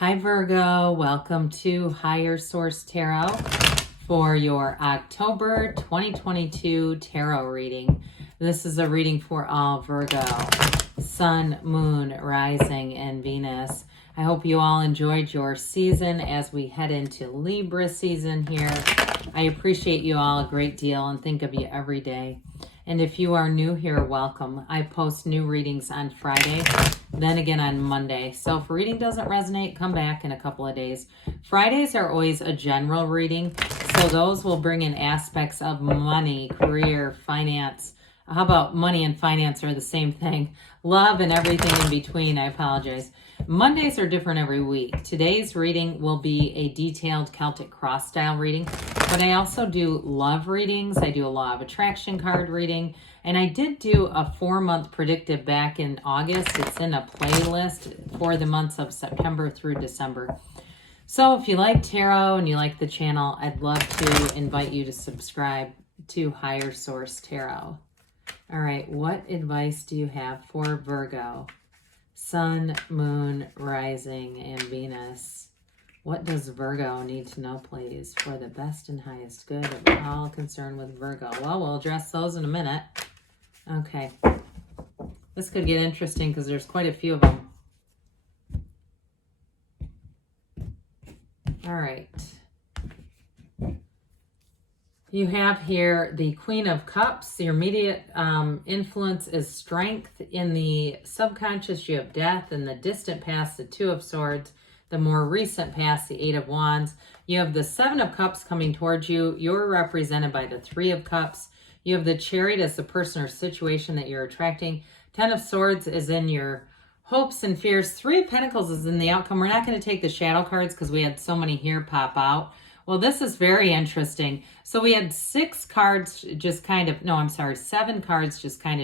Hi Virgo, welcome to Higher Source Tarot for your October 2022 tarot reading. This is a reading for all Virgo, Sun, Moon, Rising, and Venus. I hope you all enjoyed your season as we head into Libra season here. I appreciate you all a great deal and think of you every day. And if you are new here, welcome. I post new readings on Friday, then again on Monday. So if a reading doesn't resonate, come back in a couple of days. Fridays are always a general reading, so those will bring in aspects of money, career, finance. How about money and finance are the same thing? Love and everything in between, I apologize. Mondays are different every week. Today's reading will be a detailed Celtic cross style reading, but I also do love readings. I do a law of attraction card reading, and I did do a 4-month predictive back in August. It's in a playlist for the months of September through December. So if you like tarot and you like the channel, I'd love to invite you to subscribe to Higher Source Tarot. All right, what advice do you have for Virgo? Sun, Moon, Rising, and Venus. What does Virgo need to know, please, for the best and highest good of all concerned with Virgo? Well, we'll address those in a minute. Okay. This could get interesting because there's quite a few of them. All right. You have here the Queen of Cups. Your immediate influence is strength. In the subconscious, you have death. In the distant past, the Two of Swords. The more recent past, the Eight of Wands. You have the Seven of Cups coming towards you. You're represented by the Three of Cups. You have the Chariot as the person or situation that you're attracting. Ten of Swords is in your hopes and fears. Three of Pentacles is in the outcome. We're not going to take the shadow cards because we had so many here pop out. Well, this is very interesting. So we had 7 cards just kind of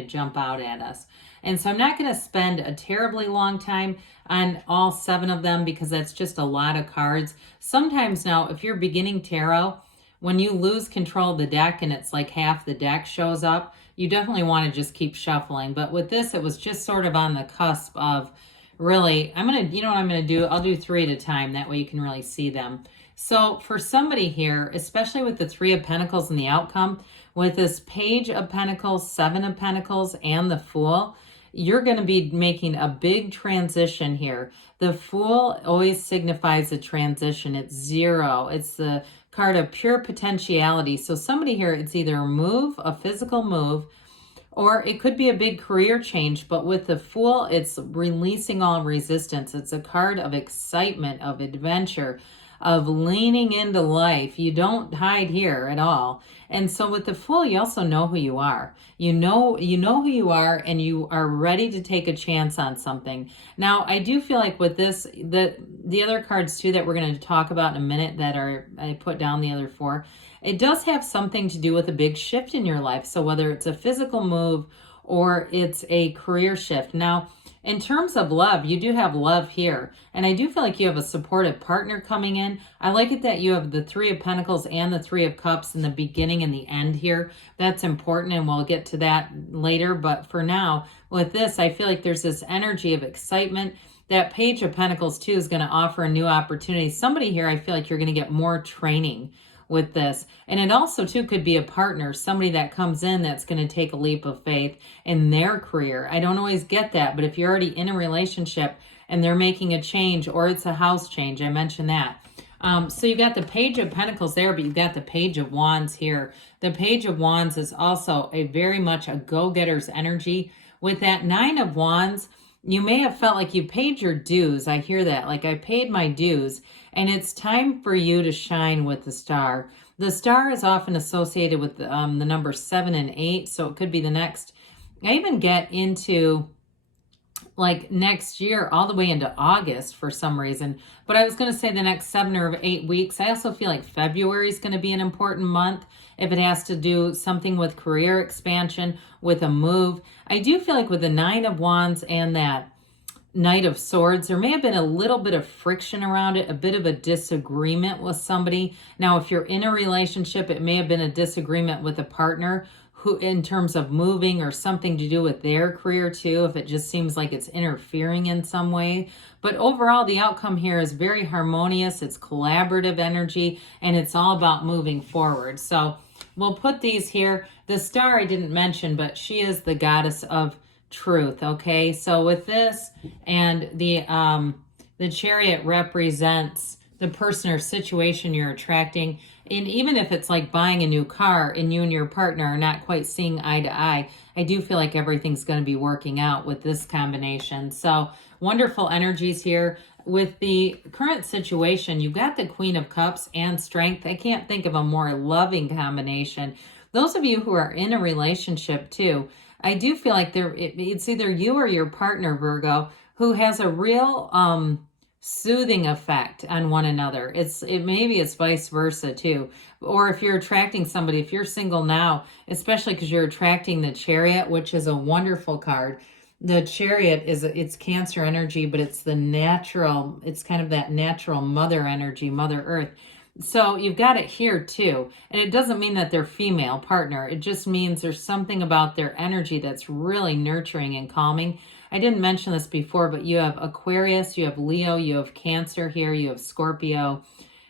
jump out at us. And so I'm not going to spend a terribly long time on all 7 of them because that's just a lot of cards. Sometimes now, if you're beginning tarot, when you lose control of the deck and it's like half the deck shows up, you definitely want to just keep shuffling. But with this, it was just sort of on the cusp of really, you know what I'm going to do? I'll do 3 at a time. That way you can really see them. So for somebody here, especially with the Three of Pentacles and the outcome, with this Page of Pentacles, 7 of Pentacles, and the Fool, you're going to be making a big transition here. The Fool always signifies a transition. It's 0. It's the card of pure potentiality. So somebody here, it's either a move, a physical move, or it could be a big career change. But with the Fool, it's releasing all resistance. It's a card of excitement, of adventure, of leaning into life. You don't hide here at all. And so with the Fool, you also know who you are. You know who you are, and you are ready to take a chance on something. Now, I do feel like with this, the other cards too that we're going to talk about in a minute I put down the other 4, it does have something to do with a big shift in your life. So whether it's a physical move or it's a career shift. Now, in terms of love, you do have love here. And I do feel like you have a supportive partner coming in. I like it that you have the Three of Pentacles and the Three of Cups in the beginning and the end here. That's important, and we'll get to that later. But for now, with this, I feel like there's this energy of excitement. That Page of Pentacles, too, is going to offer a new opportunity. Somebody here, I feel like you're going to get more training with this. And it also too could be a partner, somebody that comes in that's going to take a leap of faith in their career. I don't always get that, but if you're already in a relationship and they're making a change, or it's a house change, I mentioned that. So you got the Page of Pentacles there, but you got the Page of Wands here. The Page of Wands is also a very much a go-getter's energy. With that Nine of Wands, you may have felt like you paid your dues. I hear that, like I paid my dues. And it's time for you to shine with the star. The star is often associated with the number 7 and 8. So it could be the next. I even get into like next year, all the way into August for some reason. But I was going to say the next 7 or 8 weeks. I also feel like February is going to be an important month if it has to do something with career expansion, with a move. I do feel like with the Nine of Wands and that Knight of Swords, there may have been a little bit of friction around it, a bit of a disagreement with somebody. Now, if you're in a relationship, it may have been a disagreement with a partner who, in terms of moving or something to do with their career too, if it just seems like it's interfering in some way. But overall, the outcome here is very harmonious. It's collaborative energy, and it's all about moving forward. So we'll put these here. The star I didn't mention, but she is the goddess of truth. Okay, so with this, and the chariot represents the person or situation you're attracting. And even if it's like buying a new car and you and your partner are not quite seeing eye to eye, I do feel like everything's going to be working out with this combination. So wonderful energies here. With the current situation, you've got the Queen of Cups and Strength. I can't think of a more loving combination. Those of you who are in a relationship too, I do feel like it's either you or your partner, Virgo, who has a real soothing effect on one another. Maybe it's vice versa too. Or if you're attracting somebody, if you're single now, especially because you're attracting the Chariot, which is a wonderful card. The Chariot it's Cancer energy, but it's it's kind of that natural mother energy, Mother Earth. So you've got it here too. And it doesn't mean that they're female partner. It just means there's something about their energy that's really nurturing and calming. I didn't mention this before, but you have Aquarius, you have Leo, you have Cancer here, you have Scorpio,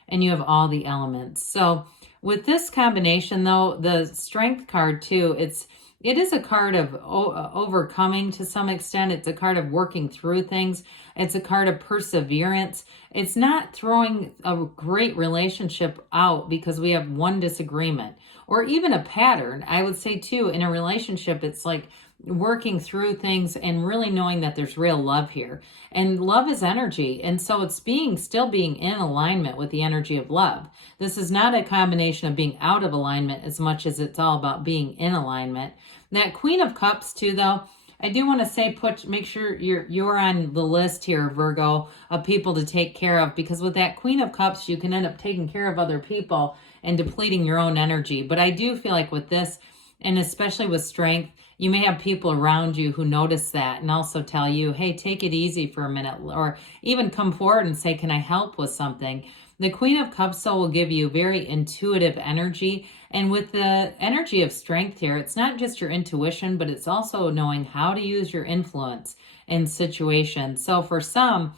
and you have all the elements. So with this combination though, the Strength card too, it is a card of overcoming to some extent. It's a card of working through things. It's a card of perseverance. It's not throwing a great relationship out because we have one disagreement or even a pattern. I would say too, in a relationship, it's like working through things and really knowing that there's real love here. And love is energy. And so it's still being in alignment with the energy of love. This is not a combination of being out of alignment as much as it's all about being in alignment. That Queen of Cups too, though, I do want to say, make sure you're on the list here, Virgo, of people to take care of, because with that Queen of Cups, you can end up taking care of other people and depleting your own energy. But I do feel like with this, and especially with Strength, you may have people around you who notice that and also tell you, hey, take it easy for a minute, or even come forward and say, can I help with something? The Queen of Cups, though, will give you very intuitive energy. And with the energy of Strength here, it's not just your intuition, but it's also knowing how to use your influence in situations. So for some,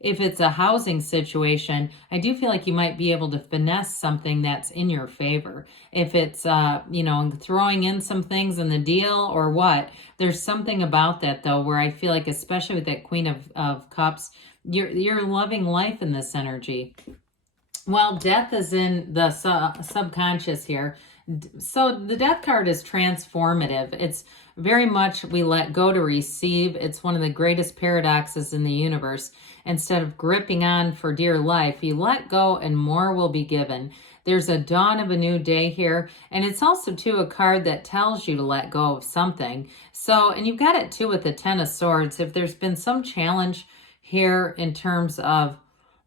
if it's a housing situation, I do feel like you might be able to finesse something that's in your favor. If it's, throwing in some things in the deal or what, there's something about that, though, where I feel like, especially with that Queen of Cups, you're loving life in this energy. Well, death is in the subconscious here. So the death card is transformative. It's very much we let go to receive. It's one of the greatest paradoxes in the universe. Instead of gripping on for dear life, you let go and more will be given. There's a dawn of a new day here. And it's also, too, a card that tells you to let go of something. So, and you've got it, too, with the Ten of Swords. If there's been some challenge here in terms of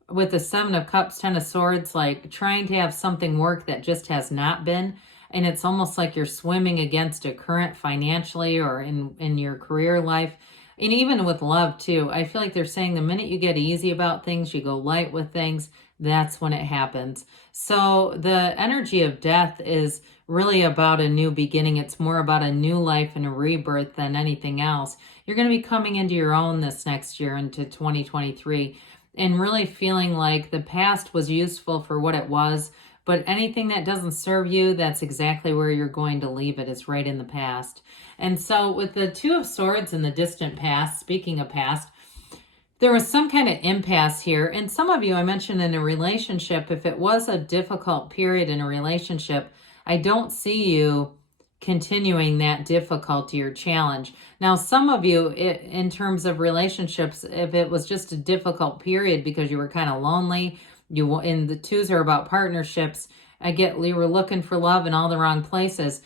with the Seven of Cups, Ten of Swords, like trying to have something work that just has not been. And it's almost like you're swimming against a current financially or in your career life. And even with love too, I feel like they're saying the minute you get easy about things, you go light with things, that's when it happens. So the energy of death is really about a new beginning. It's more about a new life and a rebirth than anything else. You're going to be coming into your own this next year, into 2023. And really feeling like the past was useful for what it was, but anything that doesn't serve you, that's exactly where you're going to leave it, is right in the past. And so with the Two of Swords in the distant past, speaking of past, there was some kind of impasse here. And some of you, I mentioned in a relationship, if it was a difficult period in a relationship, I don't see you continuing that difficulty or challenge. Now, some of you, in terms of relationships, if it was just a difficult period because you were kind of lonely, and the twos are about partnerships, I get you were looking for love in all the wrong places.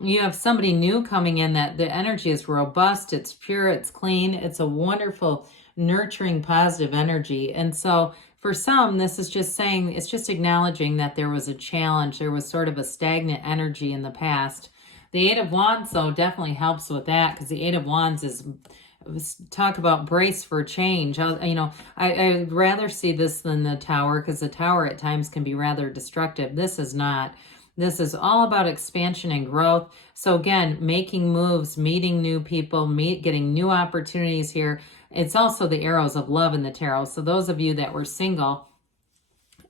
You have somebody new coming in that the energy is robust, it's pure, it's clean, it's a wonderful, nurturing, positive energy. And so for some, this is just saying, it's just acknowledging that there was a challenge, there was sort of a stagnant energy in the past. The Eight of Wands, though, definitely helps with that, because the Eight of Wands is talk about brace for change. I'd rather see this than the Tower, because the Tower at times can be rather destructive. This is not. This is all about expansion and growth. So again, making moves, meeting new people, getting new opportunities here. It's also the arrows of love in the tarot. So those of you that were single,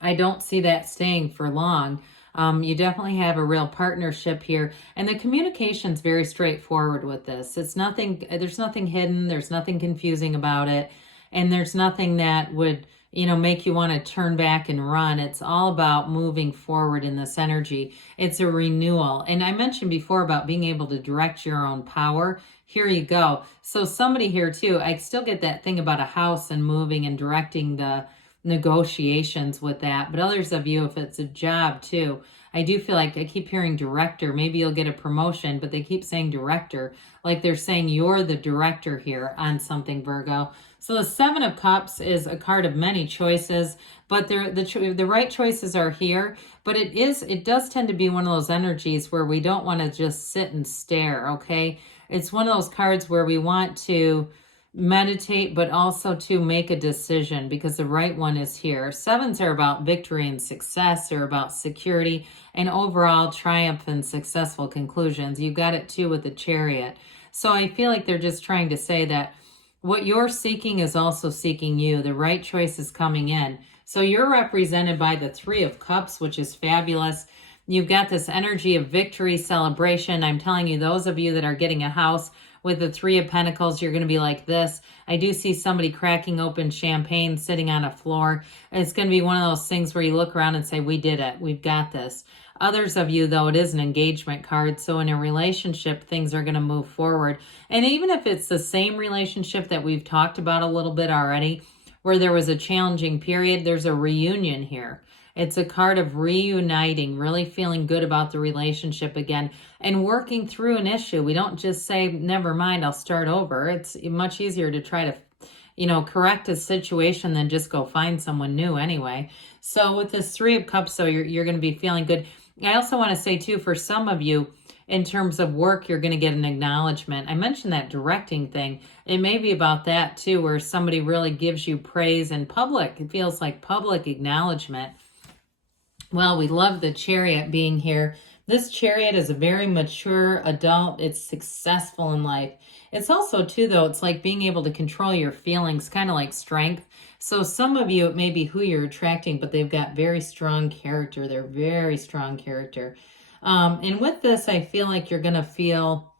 I don't see that staying for long. You definitely have a real partnership here. And the communication's very straightforward with this. It's nothing, there's nothing hidden. There's nothing confusing about it. And there's nothing that would, make you want to turn back and run. It's all about moving forward in this energy. It's a renewal. And I mentioned before about being able to direct your own power. Here you go. So somebody here too, I still get that thing about a house and moving and directing the negotiations with that. But others of you, if it's a job too, I do feel like I keep hearing director. Maybe you'll get a promotion, but they keep saying director, like they're saying you're the director here on something, Virgo. So the Seven of Cups is a card of many choices, but the right choices are here. But it does tend to be one of those energies where we don't want to just sit and stare, okay? It's one of those cards where we want to meditate, but also to make a decision, because the right one is here. Sevens are about victory and success. They're about security and overall triumph and successful conclusions. You got it too with the Chariot. So I feel like they're just trying to say that what you're seeking is also seeking you. The right choice is coming in. So you're represented by the Three of Cups, which is fabulous. You've got this energy of victory, celebration. I'm telling you, those of you that are getting a house with the Three of Pentacles, you're going to be like this. I do see somebody cracking open champagne, sitting on a floor. It's going to be one of those things where you look around and say, we did it. We've got this. Others of you, though, it is an engagement card. So in a relationship, things are going to move forward. And even if it's the same relationship that we've talked about a little bit already, where there was a challenging period, there's a reunion here. It's a card of reuniting, really feeling good about the relationship again and working through an issue. We don't just say, never mind, I'll start over. It's much easier to try to, correct a situation than just go find someone new anyway. So with this Three of Cups, so you're going to be feeling good. I also want to say too, for some of you, in terms of work, you're going to get an acknowledgement. I mentioned that directing thing. It may be about that too, where somebody really gives you praise in public. It feels like public acknowledgement. Well, we love the Chariot being here. This Chariot is a very mature adult. It's successful in life. It's also, too, though, it's like being able to control your feelings, kind of like strength. So some of you, it may be who you're attracting, but they've got very strong character. They're very strong character. And with this, I feel like you're going to feel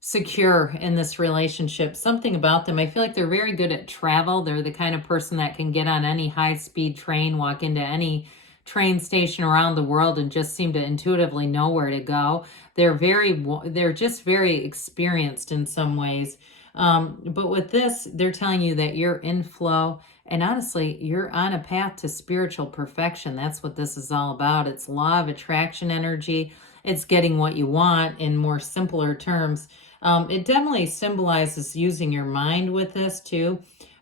secure in this relationship. Something about them, I feel like they're very good at travel. They're the kind of person that can get on any high-speed train, walk into any train station around the world and just seem to intuitively know where to go. They're just very experienced in some ways. But with this, they're telling you that you're in flow, and honestly, you're on a path to spiritual perfection. That's what this is all about. It's law of attraction energy. It's getting what you want in more simpler terms. It definitely symbolizes using your mind with this too.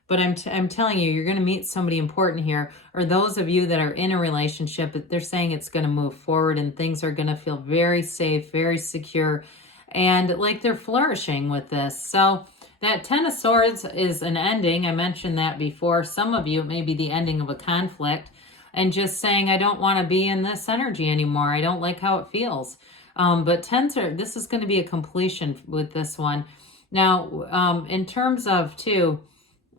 But I'm telling you, you're going to meet somebody important here. Or those of you that are in a relationship, they're saying it's going to move forward and things are going to feel very safe, very secure, and like they're flourishing with this. So that Ten of Swords is an ending. I mentioned that before. Some of you, it may be the ending of a conflict and just saying, I don't want to be in this energy anymore. I don't like how it feels. But this is going to be a completion with this one. Now, in terms of, too,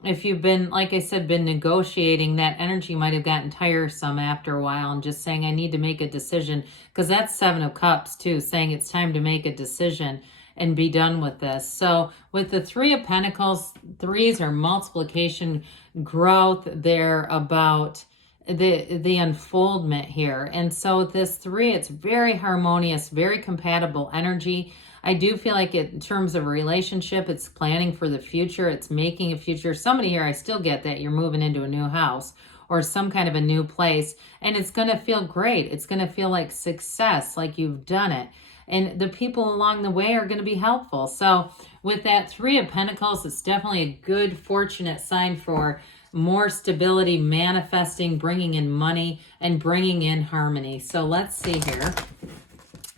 if you've been, like I said, been negotiating, that energy might have gotten tiresome after a while and just saying, I need to make a decision, because that's Seven of Cups too, saying it's time to make a decision and be done with this. So with the Three of Pentacles, threes are multiplication, growth. They're about the unfoldment here. And so this three, it's very harmonious, very compatible energy. I do feel like in terms of a relationship, it's planning for the future. It's making a future. Somebody here, I still get that you're moving into a new house or some kind of a new place, and it's going to feel great. It's going to feel like success, like you've done it. And the people along the way are going to be helpful. So with that Three of Pentacles, it's definitely a good, fortunate sign for more stability, manifesting, bringing in money, and bringing in harmony. So let's see here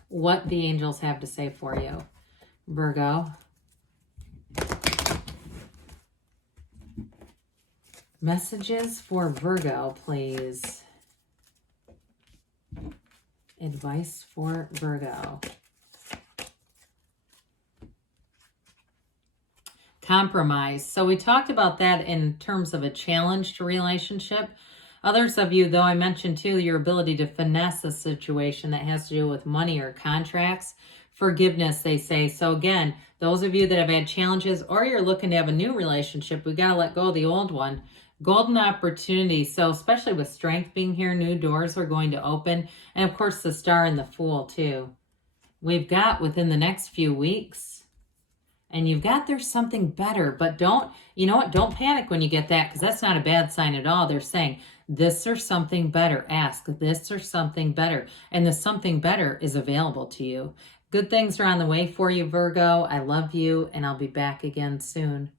what the angels have to say for you, Virgo. Messages for Virgo, please. Advice for Virgo. Compromise. So we talked about that in terms of a challenged relationship. Others of you, though, I mentioned too your ability to finesse a situation that has to do with money or contracts. Forgiveness, they say. So again, those of you that have had challenges or you're looking to have a new relationship, we got to let go of the old one. Golden opportunity. So especially with strength being here, new doors are going to open. And of course, the Star and the Fool too. We've got within the next few weeks. And you've got there's something better. But don't, you know what? Don't panic when you get that, because that's not a bad sign at all. They're saying this or something better. Ask this or something better. And the something better is available to you. Good things are on the way for you, Virgo. I love you, and I'll be back again soon.